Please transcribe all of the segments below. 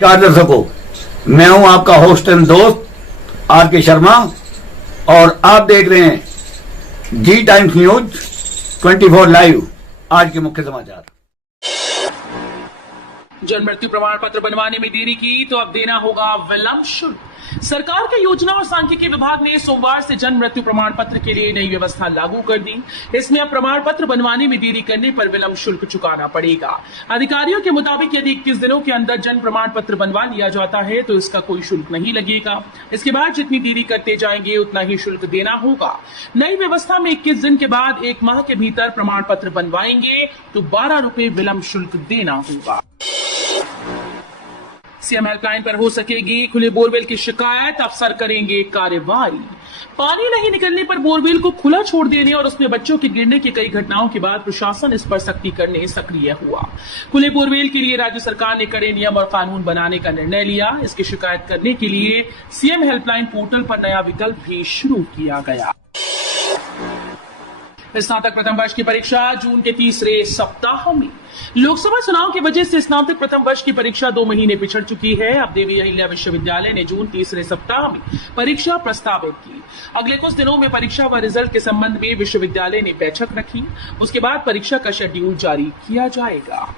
नमस्कार दर्शकों, मैं हूं आपका होस्ट एंड दोस्त आर के शर्मा और आप देख रहे हैं जी टाइम्स न्यूज 24 लाइव। आज के मुख्य समाचार। जन्म मृत्यु प्रमाण पत्र बनवाने में देरी की तो अब देना होगा विलंब शुल्क। सरकार के योजना और सांख्यिकी विभाग ने सोमवार से जन्म मृत्यु प्रमाण पत्र के लिए नई व्यवस्था लागू कर दी। इसमें अब प्रमाण पत्र बनवाने में देरी करने पर विलंब शुल्क चुकाना पड़ेगा। अधिकारियों के मुताबिक यदि 21 दिनों के अंदर जन्म प्रमाण पत्र बनवा लिया जाता है तो इसका कोई शुल्क नहीं लगेगा। इसके बाद जितनी देरी करते जाएंगे उतना ही शुल्क देना होगा। नई व्यवस्था में 21 दिन के बाद 1 माह के भीतर प्रमाण पत्र बनवाएंगे तो 12 रुपए विलंब शुल्क देना होगा। सीएम हेल्पलाइन पर हो सकेगी खुले बोरवेल की शिकायत, अफसर करेंगे कार्रवाई। पानी नहीं निकलने पर बोरवेल को खुला छोड़ देने और उसमें बच्चों के गिरने की कई घटनाओं के बाद प्रशासन इस पर सख्ती करने सक्रिय हुआ। खुले बोरवेल के लिए राज्य सरकार ने कड़े नियम और कानून बनाने का निर्णय लिया। इसकी शिकायत करने के लिए सीएम हेल्पलाइन पोर्टल पर नया विकल्प भी शुरू किया गया। स्नातक प्रथम वर्ष की परीक्षा जून के तीसरे सप्ताह में। लोकसभा चुनाव की वजह से स्नातक प्रथम वर्ष की परीक्षा 2 महीने पिछड़ चुकी है। अब देवी अहिल्या विश्वविद्यालय ने जून तीसरे सप्ताह में परीक्षा प्रस्तावित की। अगले कुछ दिनों में परीक्षा व रिजल्ट के संबंध में विश्वविद्यालय ने बैठक रखी। उसके बाद परीक्षा का शेड्यूल जारी किया जाएगा।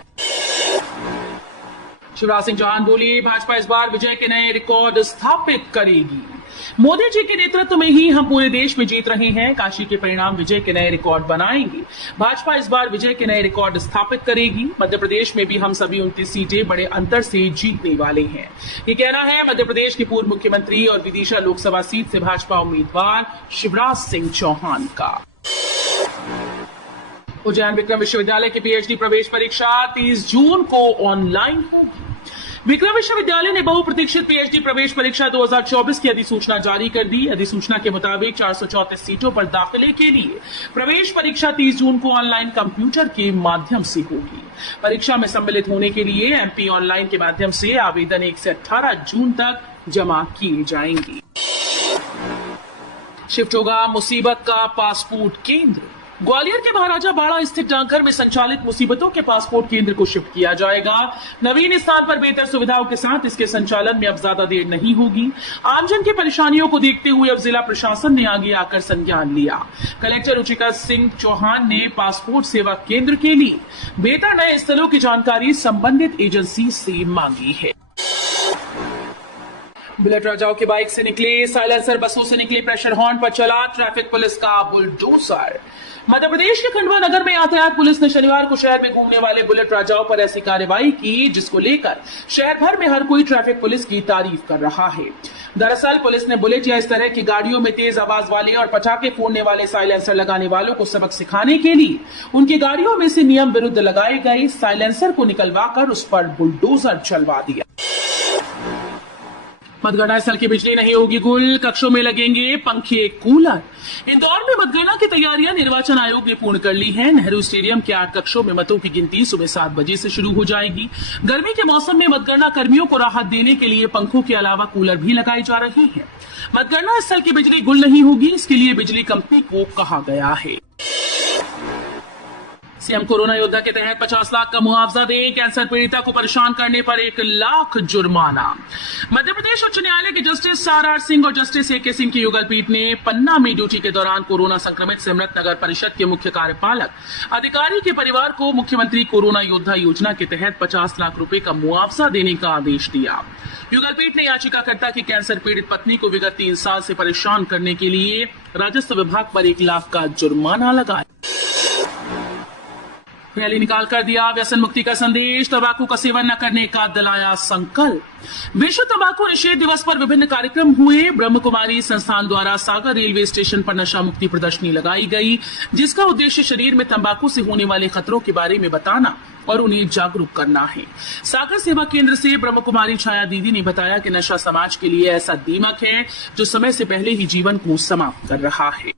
शिवराज सिंह चौहान बोले, भाजपा इस बार विजय के नए रिकॉर्ड स्थापित करेगी। मोदी जी के नेतृत्व में ही हम पूरे देश में जीत रहे हैं। काशी के परिणाम विजय के नए रिकॉर्ड बनाएंगे। भाजपा इस बार विजय के नए रिकॉर्ड स्थापित करेगी। मध्य प्रदेश में भी हम सभी 29 सीटें बड़े अंतर से जीतने वाले हैं। ये कहना है मध्य प्रदेश के पूर्व मुख्यमंत्री और विदिशा लोकसभा सीट से भाजपा उम्मीदवार शिवराज सिंह चौहान का। उज्जैन विक्रम विश्वविद्यालय की पीएचडी प्रवेश परीक्षा 30 जून को ऑनलाइन होगी। विक्रम विश्वविद्यालय ने बहुप्रतीक्षित पीएचडी प्रवेश परीक्षा 2024 की अधिसूचना जारी कर दी। अधिसूचना के मुताबिक 434 सीटों पर दाखिले के लिए प्रवेश परीक्षा 30 जून को ऑनलाइन कंप्यूटर के माध्यम से होगी। परीक्षा में सम्मिलित होने के लिए एमपी ऑनलाइन के माध्यम से आवेदन 1 से 18 जून तक जमा किए जाएंगे। शिफ्ट होगा मुसीबत का पासपोर्ट केंद्र। ग्वालियर के महाराजा बाड़ा स्थित डाकघर में संचालित मुसीबतों के पासपोर्ट केंद्र को शिफ्ट किया जाएगा। नवीन स्थान पर बेहतर सुविधाओं के साथ इसके संचालन में अब ज्यादा देर नहीं होगी। आमजन की परेशानियों को देखते हुए अब जिला प्रशासन ने आगे आकर संज्ञान लिया। कलेक्टर रुचिका सिंह चौहान ने पासपोर्ट सेवा केंद्र के लिए बेहतर नए स्थलों की जानकारी संबंधित एजेंसी से मांगी है। बुलेट राजाओं की बाइक से निकले, साइलेंसर बसों से निकले, प्रेशर हॉर्न पर चला ट्रैफिक पुलिस का बुलडोजर। मध्य प्रदेश के खंडवा नगर में यातायात पुलिस ने शनिवार को शहर में घूमने वाले बुलेट राजाओं पर ऐसी कार्रवाई की जिसको लेकर शहर भर में हर कोई ट्रैफिक पुलिस की तारीफ कर रहा है। दरअसल पुलिस ने बुलेट या इस तरह की गाड़ियों में तेज आवाज वाले और पटाखे फोड़ने वाले साइलेंसर लगाने वालों को सबक सिखाने के लिए उनकी गाड़ियों में से नियम विरुद्ध लगाए गए साइलेंसर को निकलवाकर उस पर बुलडोजर चलवा दिया। मतगणना स्थल की बिजली नहीं होगी गुल, कक्षों में लगेंगे पंखे कूलर। इंदौर में मतगणना की तैयारियां निर्वाचन आयोग ने पूर्ण कर ली हैं। नेहरू स्टेडियम के 8 कक्षों में मतों की गिनती सुबह 7 बजे से शुरू हो जाएगी। गर्मी के मौसम में मतगणना कर्मियों को राहत देने के लिए पंखों के अलावा कूलर भी लगाए जा रहे हैं। मतगणना स्थल की बिजली गुल नहीं होगी, इसके लिए बिजली कंपनी को कहा गया है। सीएम कोरोना योद्धा के तहत 50 लाख का मुआवजा दें, कैंसर पीड़िता को परेशान करने पर 1 लाख जुर्माना। मध्य प्रदेश उच्च न्यायालय के जस्टिस आर सिंह और जस्टिस AK सिंह की युगल पीठ ने पन्ना में ड्यूटी के दौरान कोरोना संक्रमित सिमरत नगर परिषद के मुख्य कार्यपालक अधिकारी के परिवार को मुख्यमंत्री कोरोना योद्धा योजना के तहत 50 लाख रुपए का मुआवजा देने का आदेश दिया। युगल पीठ ने याचिकाकर्ता की कैंसर पीड़ित पत्नी को विगत 3 साल से परेशान करने के लिए राजस्व विभाग पर 1 लाख का जुर्माना लगाया। रैली निकाल कर दिया व्यसन मुक्ति का संदेश, तंबाकू का सेवन न करने का दिलाया संकल्प। विश्व तंबाकू निषेध दिवस पर विभिन्न कार्यक्रम हुए। ब्रह्म कुमारी संस्थान द्वारा सागर रेलवे स्टेशन पर नशा मुक्ति प्रदर्शनी लगाई गई, जिसका उद्देश्य शरीर में तंबाकू से होने वाले खतरों के बारे में बताना और उन्हें जागरूक करना है। सागर सेवा केंद्र से ब्रह्म कुमारी छाया दीदी ने बताया कि नशा समाज के लिए ऐसा दीमक है जो समय से पहले ही जीवन को समाप्त कर रहा है।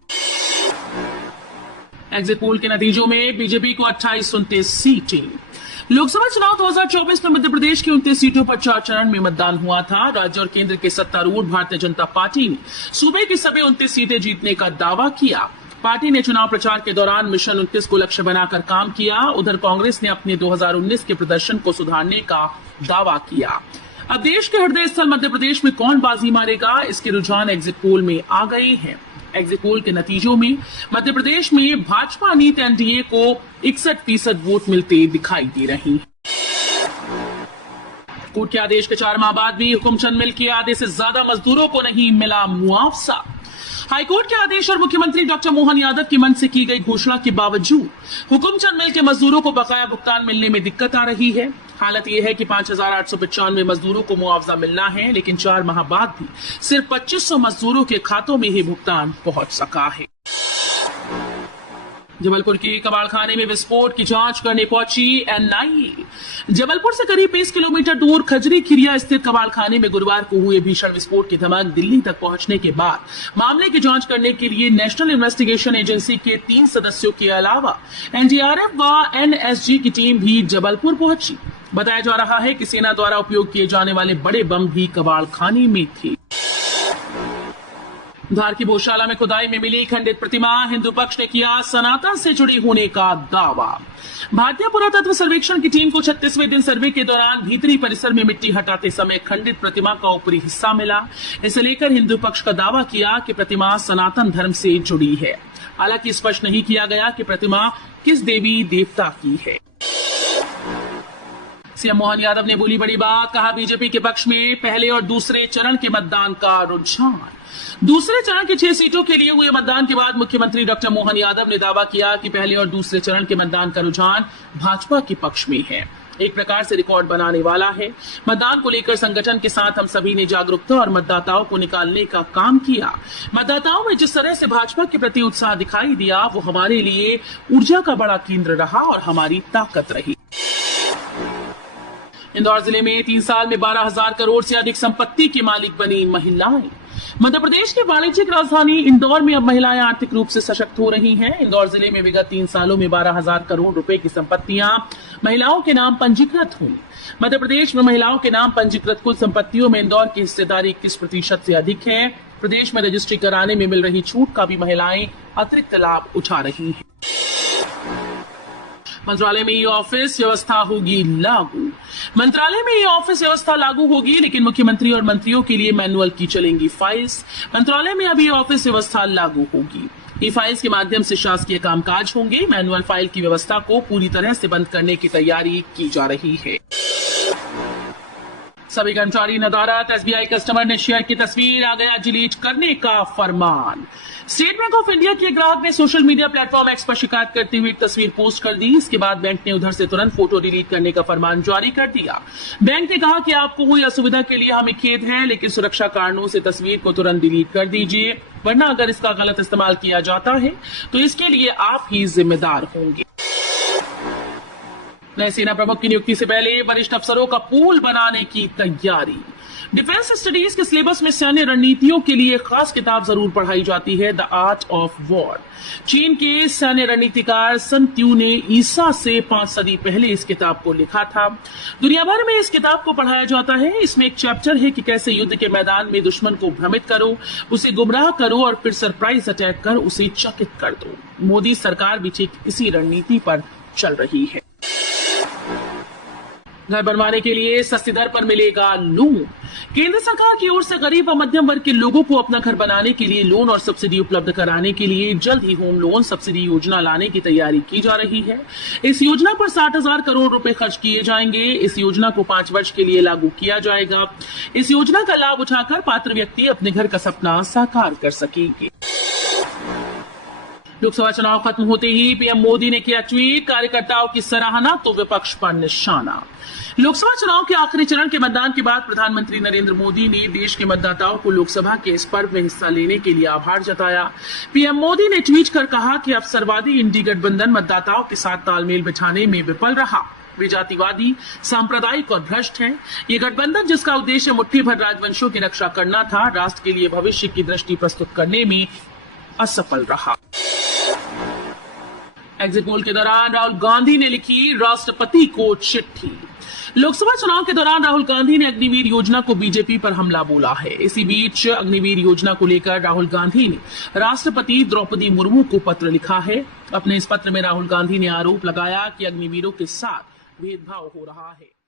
एग्जिट पोल के नतीजों में बीजेपी को 28-29 सीटें। लोकसभा चुनाव 2024 में मध्य प्रदेश की 29 सीटों पर 4 चरण में मतदान हुआ था। राज्य और केंद्र के सत्तारूढ़ भारतीय जनता पार्टी ने सूबे की सभी 29 सीटें जीतने का दावा किया। पार्टी ने चुनाव प्रचार के दौरान मिशन 29 को लक्ष्य बनाकर काम किया। उधर कांग्रेस ने अपने 2019 के प्रदर्शन को सुधारने का दावा किया। अब देश के हृदय स्थल मध्य प्रदेश में कौन बाजी मारेगा, इसके रुझान एग्जिट पोल में आ गए हैं। एग्जिट पोल के नतीजों में मध्य प्रदेश में भाजपा नीत एनडीए को 61% वोट मिलते दिखाई दे रही हैं। कोर्ट के आदेश के 4 माह बाद भी हुकुमचंद मिल के आधे से ज्यादा मजदूरों को नहीं मिला मुआवजा। हाईकोर्ट के आदेश और मुख्यमंत्री डॉक्टर मोहन यादव की मन से की गई घोषणा के बावजूद हुकुमचंद मिल के मजदूरों को बकाया भुगतान मिलने में दिक्कत आ रही है। हालत यह है कि 5,895 मजदूरों को मुआवजा मिलना है, लेकिन 4 माह बाद भी सिर्फ 2500 मजदूरों के खातों में ही भुगतान पहुंच सका है। जबलपुर के कबाड़खाने में विस्फोट की जांच करने पहुंची एनआईए। जबलपुर से करीब 20 किलोमीटर दूर खजरी खिरिया स्थित कबाड़खाने में गुरुवार को हुए भीषण विस्फोट की धमक दिल्ली तक पहुंचने के बाद मामले की जांच करने के लिए नेशनल इन्वेस्टिगेशन एजेंसी के 3 सदस्यों के अलावा एनडीआरएफ व एनएसजी की टीम भी जबलपुर पहुंची। बताया जा रहा है कि सेना द्वारा उपयोग किए जाने वाले बड़े बम भी कबाड़खाने में थे। धार की भोजशाला में खुदाई में मिली खंडित प्रतिमा, हिंदू पक्ष ने किया सनातन से जुड़ी होने का दावा। भारतीय पुरातत्व सर्वेक्षण की टीम को 36वें दिन सर्वे के दौरान भीतरी परिसर में मिट्टी हटाते समय खंडित प्रतिमा का ऊपरी हिस्सा मिला। इसे लेकर हिंदू पक्ष का दावा किया कि प्रतिमा सनातन धर्म से जुड़ी है। हालांकि स्पष्ट नहीं किया गया कि प्रतिमा किस देवी देवता की है। सीएम मोहन यादव ने बोली बड़ी बात, कहा बीजेपी के पक्ष में पहले और दूसरे चरण के मतदान का रुझान। दूसरे चरण के 6 सीटों के लिए हुए मतदान के बाद मुख्यमंत्री डॉक्टर मोहन यादव ने दावा किया कि पहले और दूसरे चरण के मतदान का रुझान भाजपा के पक्ष में है। एक प्रकार से रिकॉर्ड बनाने वाला है। मतदान को लेकर संगठन के साथ हम सभी ने जागरूकता और मतदाताओं को निकालने का काम किया। मतदाताओं में जिस तरह से भाजपा के प्रति उत्साह दिखाई दिया, वो हमारे लिए ऊर्जा का बड़ा केंद्र रहा और हमारी ताकत रही। इंदौर जिले में 3 साल में 12,000 करोड़ से अधिक संपत्ति की मालिक बनी महिलाएं। मध्य प्रदेश की वाणिज्यिक राजधानी इंदौर में अब महिलाएं आर्थिक रूप से सशक्त हो रही हैं। इंदौर जिले में विगत 3 सालों में 12,000 करोड़ रुपए की संपत्तियां महिलाओं के नाम पंजीकृत हुई। मध्य प्रदेश में महिलाओं के नाम पंजीकृत कुल संपत्तियों में इंदौर की हिस्सेदारी 21% से अधिक है। प्रदेश में रजिस्ट्री कराने में मिल रही छूट का भी महिलाएं अतिरिक्त लाभ उठा रही हैं। मंत्रालय में ई ऑफिस व्यवस्था होगी लागू। मंत्रालय में ई ऑफिस व्यवस्था लागू होगी, लेकिन मुख्यमंत्री और मंत्रियों के लिए मैनुअल की चलेंगी फाइल्स। मंत्रालय में अब ई ऑफिस व्यवस्था लागू होगी। ई फाइल्स के माध्यम से शासकीय कामकाज होंगे। मैनुअल फाइल की व्यवस्था को पूरी तरह से बंद करने की तैयारी की जा रही है। सभी कर्मचारी नदारत, एसबीआई कस्टमर ने शेयर की तस्वीर आ गया डिलीट करने का फरमान। स्टेट बैंक ऑफ इंडिया के ग्राहक ने सोशल मीडिया प्लेटफॉर्म एक्स पर शिकायत करते हुए एक तस्वीर पोस्ट कर दी। इसके बाद बैंक ने उधर से तुरंत फोटो डिलीट करने का फरमान जारी कर दिया। बैंक ने कहा कि आपको हुई असुविधा के लिए हमें खेद है, लेकिन सुरक्षा कारणों से तस्वीर को तुरंत डिलीट कर दीजिए, वरना अगर इसका गलत इस्तेमाल किया जाता है तो इसके लिए आप ही जिम्मेदार होंगे। नए सेना प्रमुख की नियुक्ति से पहले वरिष्ठ अफसरों का पूल बनाने की तैयारी। डिफेंस स्टडीज के सिलेबस में सैन्य रणनीतियों के लिए खास किताब जरूर पढ़ाई जाती है, द आर्ट ऑफ वॉर। चीन के सैन्य रणनीतिकार सन त्यू ने ईसा से 5 सदी पहले इस किताब को लिखा था। दुनिया भर में इस किताब को पढ़ाया जाता है। इसमें एक चैप्टर है कि कैसे युद्ध के मैदान में दुश्मन को भ्रमित करो, उसे गुमराह करो और फिर सरप्राइज अटैक कर उसे चकित कर दो। मोदी सरकार भी ठीक इसी रणनीति पर चल रही है। घर बनवाने के लिए सस्ती दर पर मिलेगा लोन। केंद्र सरकार की ओर से गरीब व मध्यम वर्ग के लोगों को अपना घर बनाने के लिए लोन और सब्सिडी उपलब्ध कराने के लिए जल्द ही होम लोन सब्सिडी योजना लाने की तैयारी की जा रही है। इस योजना पर 60,000 करोड़ रुपए खर्च किए जाएंगे। इस योजना को 5 वर्ष के लिए लागू किया जाएगा। इस योजना का लाभ उठाकर पात्र व्यक्ति अपने घर का सपना साकार कर सकेंगे। लोकसभा चुनाव खत्म होते ही पीएम मोदी ने किया ट्वीट, कार्यकर्ताओं की सराहना तो विपक्ष पर निशाना। लोकसभा चुनाव के आखिरी चरण के मतदान के बाद प्रधानमंत्री नरेंद्र मोदी ने देश के मतदाताओं को लोकसभा के इस पर्व में हिस्सा लेने के लिए आभार जताया। पीएम मोदी ने ट्वीट कर कहा कि अवसरवादी इंडी गठबंधन मतदाताओं के साथ तालमेल बिठाने में विफल रहा। वे जातिवादी, सांप्रदायिक और भ्रष्ट हैं। ये गठबंधन जिसका उद्देश्य मुट्ठी भर राजवंशों की रक्षा करना था, राष्ट्र के लिए भविष्य की दृष्टि प्रस्तुत करने में असफल रहा। एग्जिट पोल के दौरान राहुल गांधी ने लिखी राष्ट्रपति को चिट्ठी। लोकसभा चुनाव के दौरान राहुल गांधी ने अग्निवीर योजना को बीजेपी पर हमला बोला है। इसी बीच अग्निवीर योजना को लेकर राहुल गांधी ने राष्ट्रपति द्रौपदी मुर्मू को पत्र लिखा है। अपने इस पत्र में राहुल गांधी ने आरोप लगाया कि अग्निवीरों के साथ भेदभाव हो रहा है।